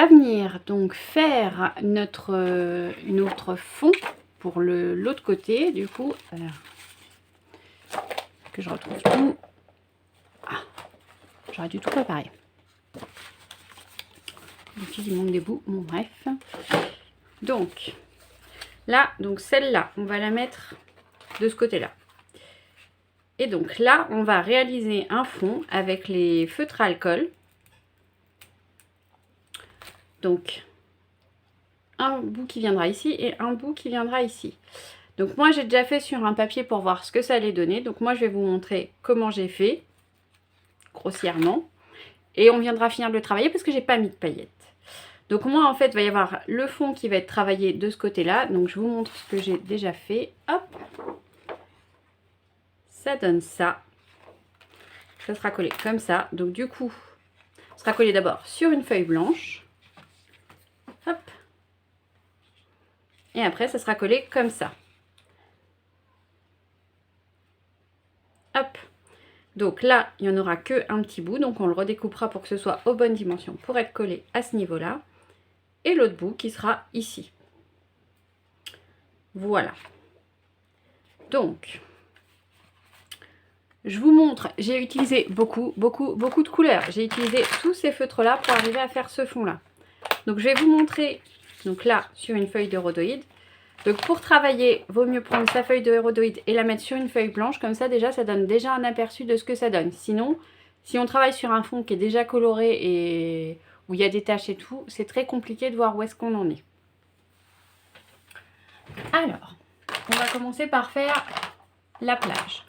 va venir donc faire notre fond pour l'autre côté. Du coup, que je retrouve tout. Ah, j'aurais dû tout préparer. Et puis il manque des bouts. Bon, bref. Donc, là, donc celle-là, on va la mettre de ce côté-là. Et donc là, on va réaliser un fond avec les feutres à alcool. Donc, un bout qui viendra ici et un bout qui viendra ici. Donc moi, j'ai déjà fait sur un papier pour voir ce que ça allait donner. Donc moi, je vais vous montrer comment j'ai fait, grossièrement. Et on viendra finir de le travailler parce que j'ai pas mis de paillettes. Donc moi, en fait, il va y avoir le fond qui va être travaillé de ce côté-là. Donc je vous montre ce que j'ai déjà fait. Hop, ça donne ça. Ça sera collé comme ça. Donc du coup, ça sera collé d'abord sur une feuille blanche. Hop. Et après, ça sera collé comme ça. Hop. Donc là, il n'y en aura qu'un petit bout. Donc on le redécoupera pour que ce soit aux bonnes dimensions pour être collé à ce niveau-là. Et l'autre bout qui sera ici. Voilà. Donc, je vous montre, j'ai utilisé beaucoup de couleurs. J'ai utilisé tous ces feutres-là pour arriver à faire ce fond-là. Donc, je vais vous montrer, donc là, sur une feuille de rhodoïde. Donc, pour travailler, vaut mieux prendre sa feuille de rhodoïde et la mettre sur une feuille blanche. Comme ça, déjà, ça donne déjà un aperçu de ce que ça donne. Sinon, si on travaille sur un fond qui est déjà coloré et où il y a des taches et tout, c'est très compliqué de voir où est-ce qu'on en est. Alors, on va commencer par faire la plage.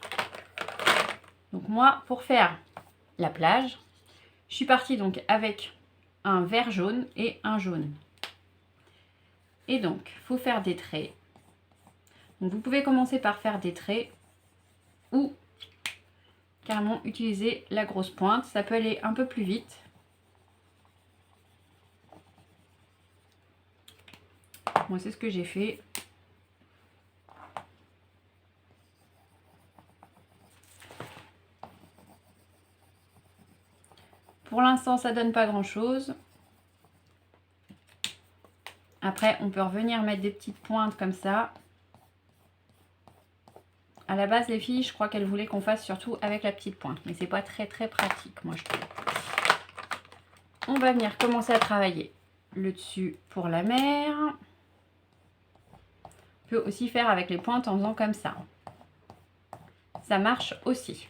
Donc moi, pour faire la plage, je suis partie donc avec un vert jaune et un jaune. Et donc, il faut faire des traits. Donc vous pouvez commencer par faire des traits ou carrément utiliser la grosse pointe. Ça peut aller un peu plus vite. Moi, c'est ce que j'ai fait. Pour l'instant, ça donne pas grand-chose. Après, on peut revenir mettre des petites pointes comme ça. À la base, les filles, je crois qu'elles voulaient qu'on fasse surtout avec la petite pointe. Mais c'est pas très pratique, moi, je trouve. On va venir commencer à travailler le dessus pour la mer. On peut aussi faire avec les pointes en faisant comme ça. Ça marche aussi.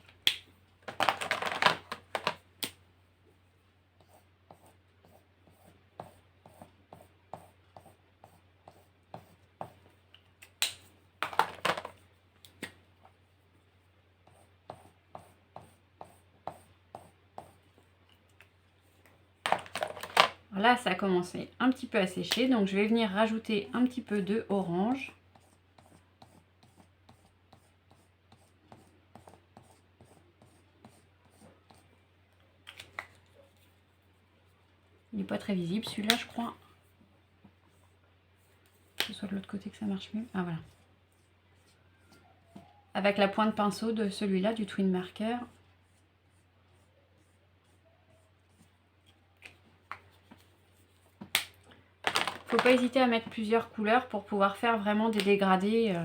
Là, ça a commencé un petit peu à sécher, donc je vais venir rajouter un petit peu de orange. Il n'est pas très visible, celui-là, je crois. Que ce soit de l'autre côté que ça marche mieux. Ah, voilà. Avec la pointe pinceau de celui-là, du Twin Marker. Faut pas hésiter à mettre plusieurs couleurs pour pouvoir faire vraiment des dégradés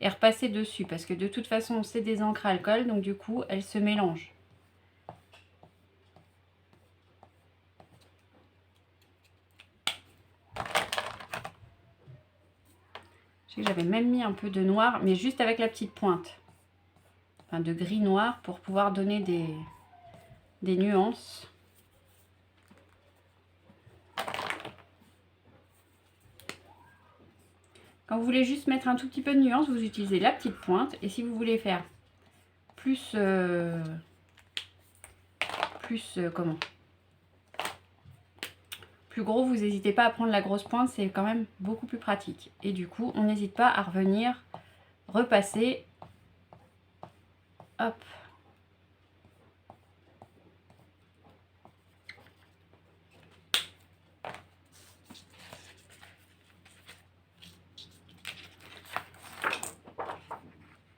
et repasser dessus. Parce que de toute façon, c'est des encres à alcool, donc du coup, elles se mélangent. Je sais que j'avais même mis un peu de noir, mais juste avec la petite pointe. Enfin, de gris noir pour pouvoir donner des nuances. Quand vous voulez juste mettre un tout petit peu de nuance, vous utilisez la petite pointe. Et si vous voulez faire plus gros, vous n'hésitez pas à prendre la grosse pointe, c'est quand même beaucoup plus pratique. Et du coup, on n'hésite pas à revenir repasser. Hop.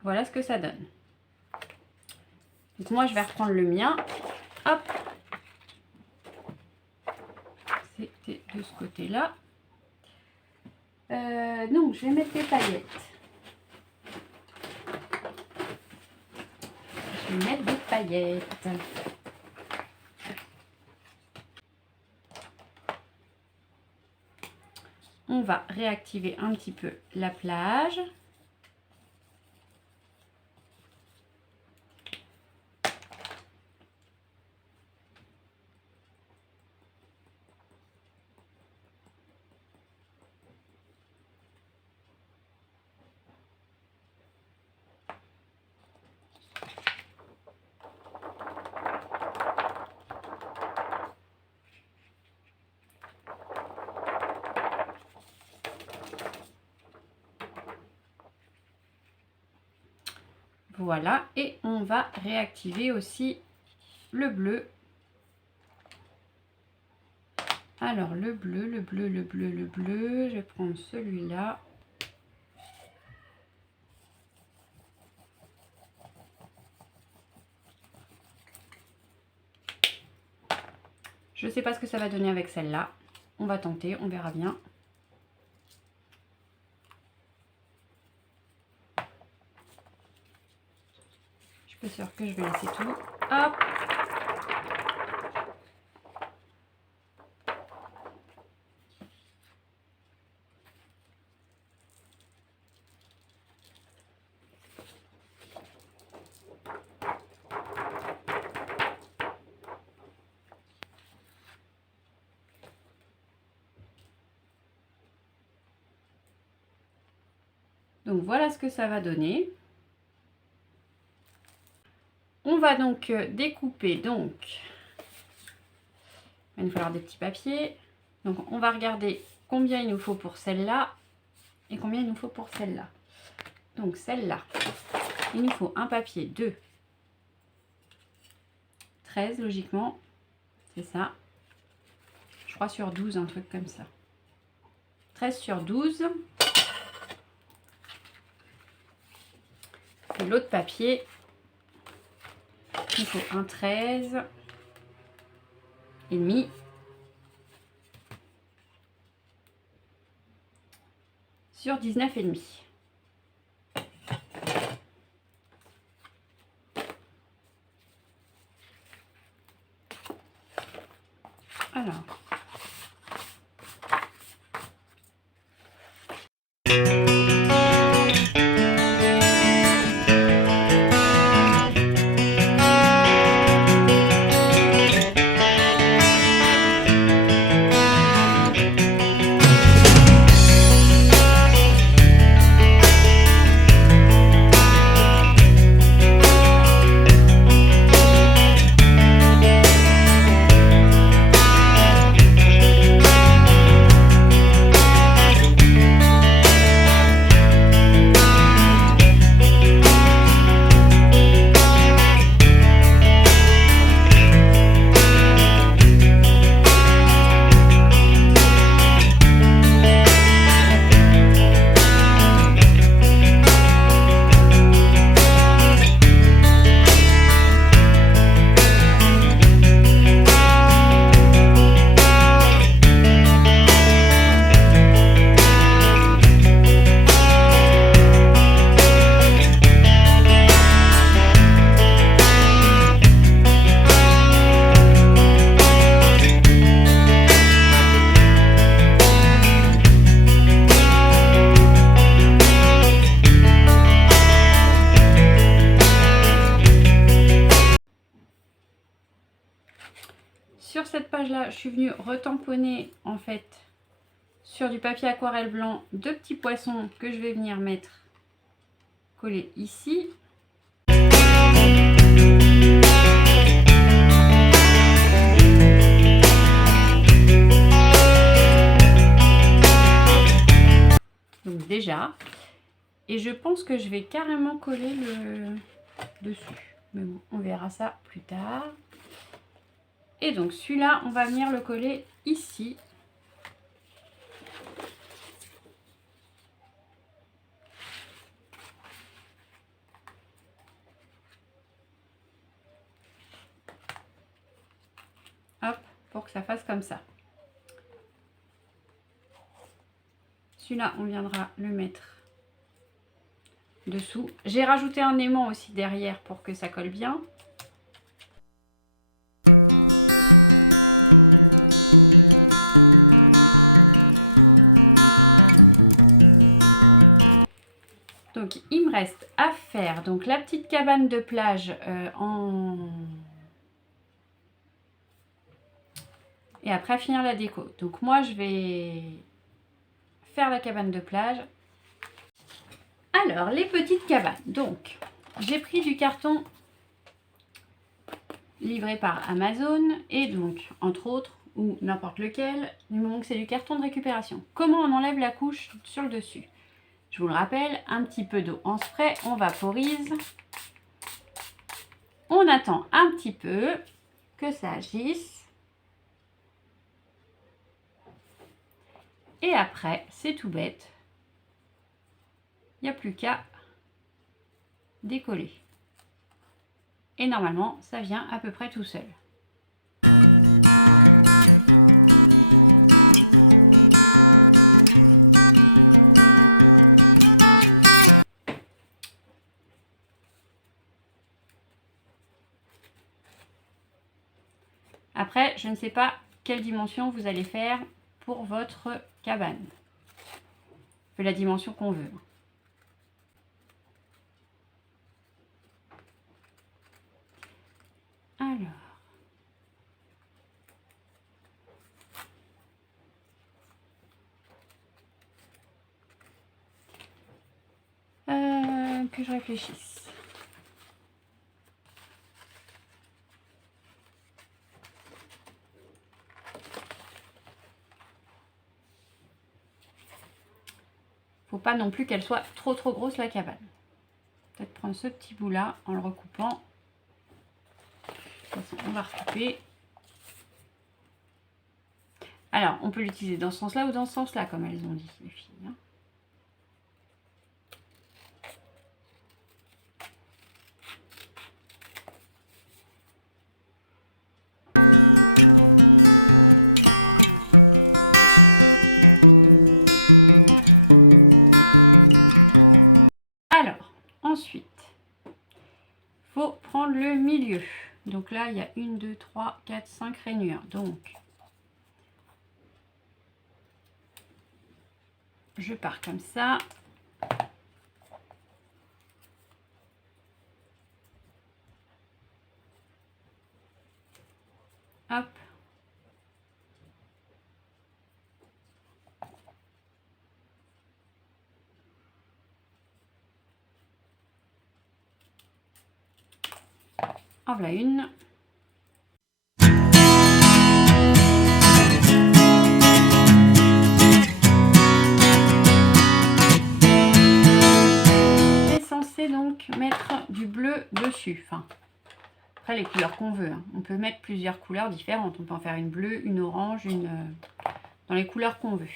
Voilà ce que ça donne. Donc moi, je vais reprendre le mien. Hop. C'était de côté-là. Donc, je vais mettre des paillettes. Je vais mettre des paillettes. On va réactiver un petit peu la plage. Voilà, et on va réactiver aussi le bleu. Alors, le bleu, je vais prendre celui-là. Je ne sais pas ce que ça va donner avec celle-là. On va tenter, on verra bien. Je suis sûre que je vais laisser tout. Hop! Donc voilà ce que ça va donner. On va donc découper, donc il va nous falloir des petits papiers. Donc on va regarder combien il nous faut pour celle-là et combien il nous faut pour celle-là. Donc celle-là, il nous faut un papier de 13 logiquement, c'est ça. Je crois sur 12, un truc comme ça. 13 sur 12. Et l'autre papier, il faut un 13 et demi. Sur 19 et demi. Alors. Sur cette page-là, je suis venue retamponner en fait sur du papier aquarelle blanc deux petits poissons que je vais venir mettre coller ici. Donc déjà, et je pense que je vais carrément coller le dessus. Mais bon, on verra ça plus tard. Et donc celui-là, on va venir le coller ici. Hop, pour que ça fasse comme ça. celui-là, on viendra le mettre dessous. J'ai rajouté un aimant aussi derrière pour que ça colle bien. Donc il me reste à faire donc la petite cabane de plage et après finir la déco. Donc moi je vais faire la cabane de plage. Alors les petites cabanes. Donc j'ai pris du carton livré par Amazon et donc entre autres ou n'importe lequel du moment que c'est du carton de récupération. Comment on enlève la couche sur le dessus? Je vous le rappelle, un petit peu d'eau en spray, on vaporise. On attend un petit peu que ça agisse. Et après, c'est tout bête. Il n'y a plus qu'à décoller. Et normalement, ça vient à peu près tout seul. Après, je ne sais pas quelle dimension vous allez faire pour votre cabane. On fait la dimension qu'on veut. Alors. Que je réfléchisse. Faut pas non plus qu'elle soit trop grosse la cabane. Peut-être prendre ce petit bout là en le recoupant. De toute façon, on va recouper. Alors, on peut l'utiliser dans ce sens-là ou dans ce sens-là, comme elles ont dit, les filles. Hein. Alors, ensuite, faut prendre le milieu. Donc là, il y a 1, 2, 3, 4, 5 rainures. Donc, je pars comme ça. Hop. En voilà une. C'est censé donc mettre du bleu dessus. Enfin, après les couleurs qu'on veut. Hein. On peut mettre plusieurs couleurs différentes. On peut en faire une bleue, une orange, une dans les couleurs qu'on veut.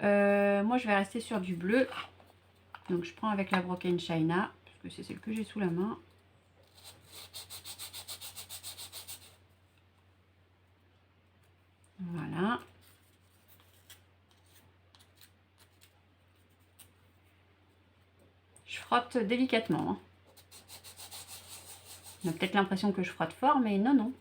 Moi, je vais rester sur du bleu. Donc, je prends avec la Broken China, parce que c'est celle que j'ai sous la main. Voilà. Je frotte délicatement. Hein. On a peut-être l'impression que je frotte fort, mais non, non.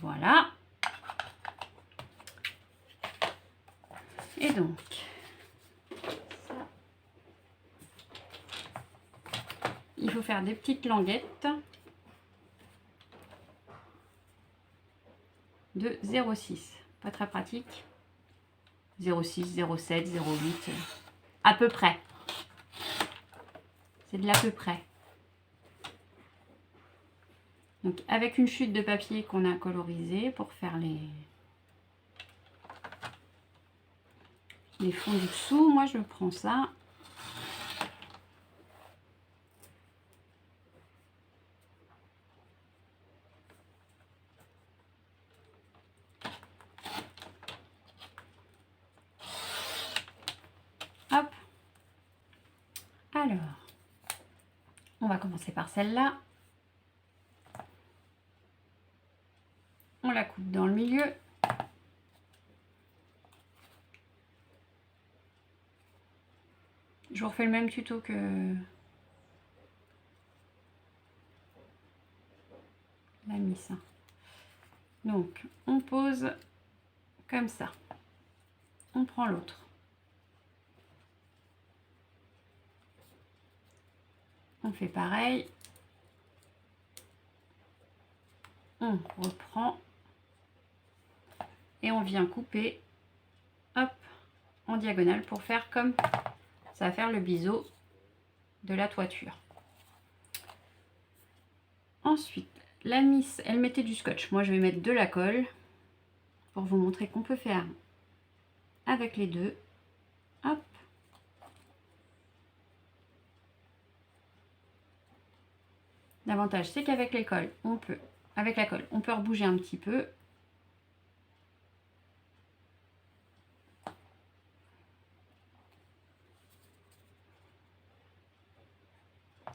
Voilà. Et donc, ça, il faut faire des petites languettes de 0,6. Pas très pratique. 0,6, 0,7, 0,8. À peu près. C'est de l'à peu près. Donc avec une chute de papier qu'on a colorisé pour faire les fonds du dessous, moi je prends ça. Hop. Alors. On va commencer par celle-là. On la coupe dans le milieu. Je vous refais le même tuto que la Miss. Donc, on pose comme ça. On prend l'autre. On fait pareil. On reprend. Et on vient couper, hop, en diagonale pour faire comme ça va faire le biseau de la toiture. Ensuite, la Miss, elle mettait du scotch. Moi, je vais mettre de la colle pour vous montrer qu'on peut faire avec les deux. Hop. L'avantage, c'est qu'avec la colle, on peut rebouger un petit peu.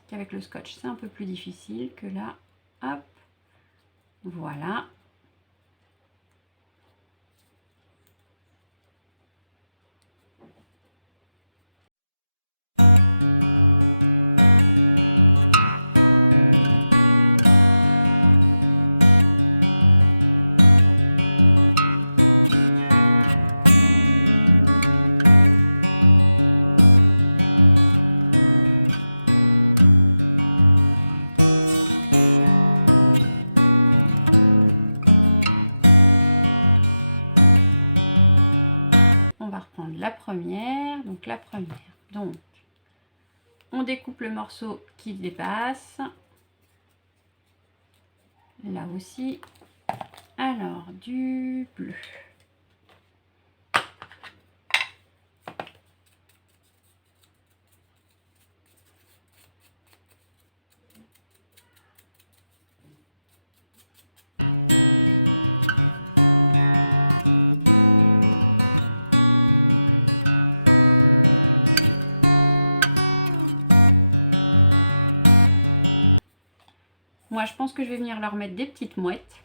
Qu'avec le scotch, c'est un peu plus difficile que là. Hop. Voilà. Donc, on découpe le morceau qui dépasse. Là aussi. Alors, du bleu. Moi, je pense que je vais venir leur mettre des petites mouettes.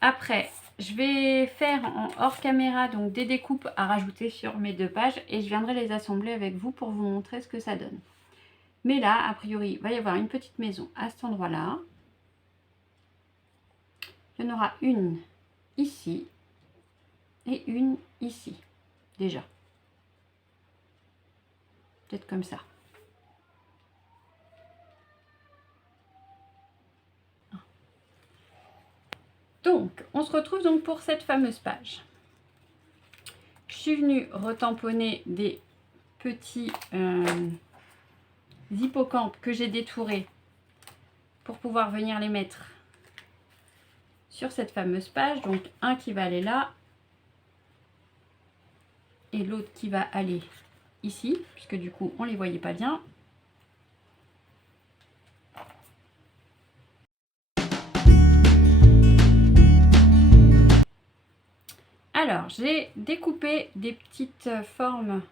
Après, je vais faire en hors caméra donc des découpes à rajouter sur mes 2 pages et je viendrai les assembler avec vous pour vous montrer ce que ça donne. Mais là, a priori, il va y avoir une petite maison à cet endroit-là. Il y en aura une ici et une ici, déjà. Peut-être comme ça. Donc, on se retrouve donc pour cette fameuse page. Je suis venue retamponner des petits hippocampes que j'ai détourés pour pouvoir venir les mettre sur cette fameuse page. Donc, un qui va aller là et l'autre qui va aller ici, puisque du coup, on ne les voyait pas bien. Alors, j'ai découpé des petites formes,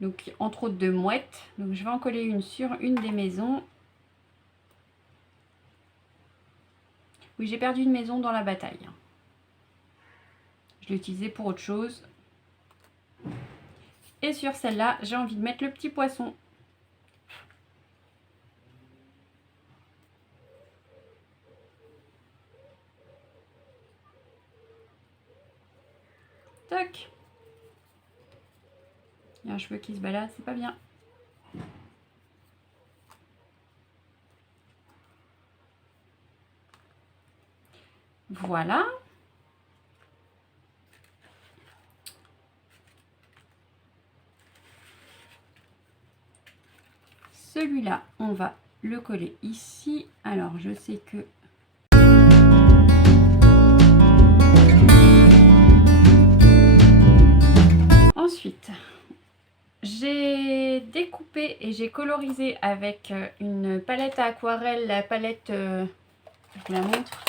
donc entre autres de mouettes. Donc, je vais en coller une sur une des maisons. Oui, j'ai perdu une maison dans la bataille. Je l'ai utilisée pour autre chose. Et sur celle-là, j'ai envie de mettre le petit poisson. Toc. Il y a un cheveu qui se balade, c'est pas bien. Voilà. Celui-là, on va le coller ici. Alors, je sais que... Ensuite, j'ai découpé et j'ai colorisé avec une palette à aquarelle, la palette, je vous la montre,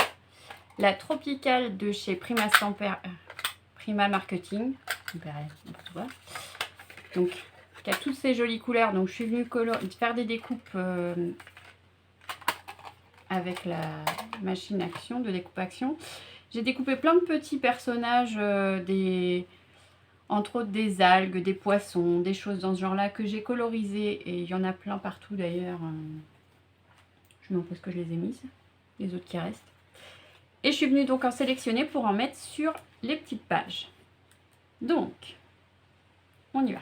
la tropicale de chez Prima Marketing. Donc, qui a toutes ces jolies couleurs. Donc je suis venue faire des découpes avec la machine action, de découpe action. J'ai découpé plein de petits personnages, entre autres des algues, des poissons, des choses dans ce genre-là que j'ai colorisées. Et il y en a plein partout d'ailleurs. Je me demande parce que je les ai mises, les autres qui restent. Et je suis venue donc en sélectionner pour en mettre sur les petites pages. Donc, on y va.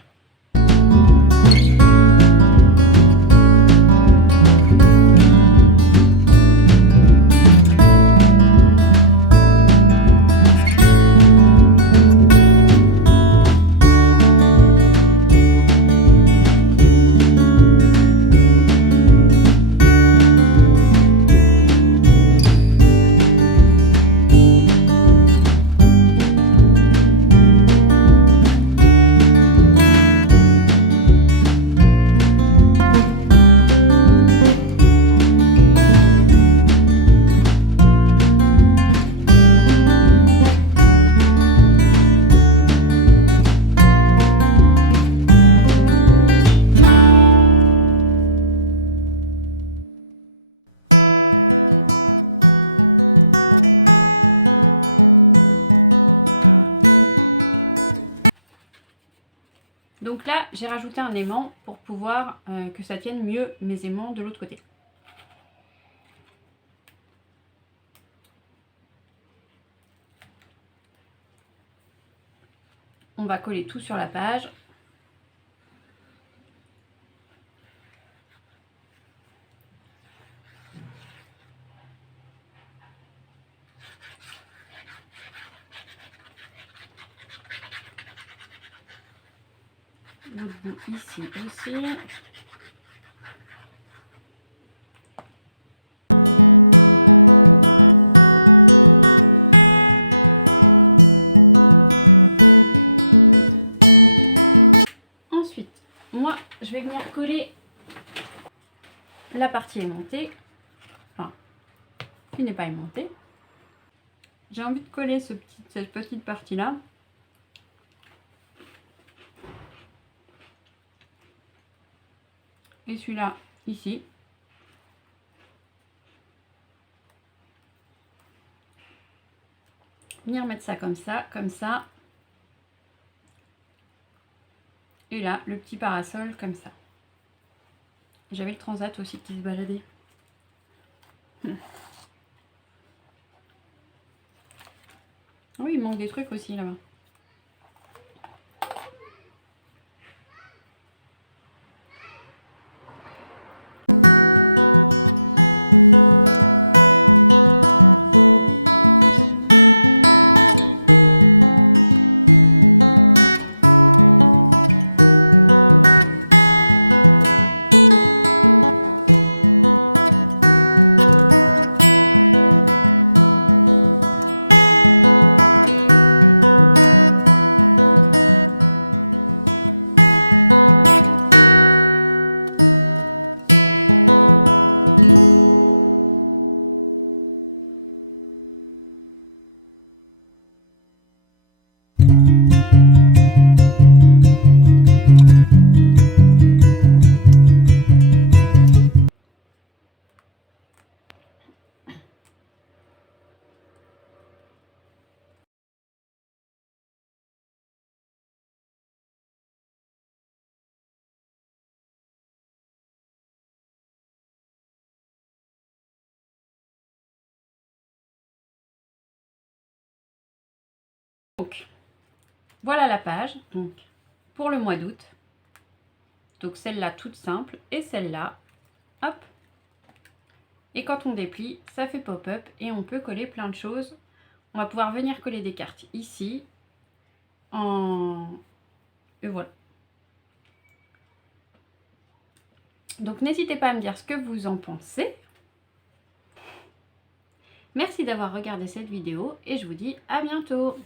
Donc là, j'ai rajouté un aimant pour pouvoir que ça tienne mieux mes aimants de l'autre côté. On va coller tout sur la page. L'autre bout ici aussi. Ensuite, moi, je vais venir coller la partie aimantée, enfin, qui n'est pas aimantée. J'ai envie de coller cette petite partie-là. Et celui-là, ici. Venir mettre ça comme ça, comme ça. Et là, le petit parasol comme ça. J'avais le transat aussi qui se baladait. Oui, il manque des trucs aussi là-bas. Donc, voilà la page. Donc, pour le mois d'août. Donc, celle-là toute simple et celle-là, hop. Et quand on déplie, ça fait pop-up et on peut coller plein de choses. On va pouvoir venir coller des cartes ici. Et voilà. Donc, n'hésitez pas à me dire ce que vous en pensez. Merci d'avoir regardé cette vidéo et je vous dis à bientôt.